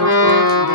Música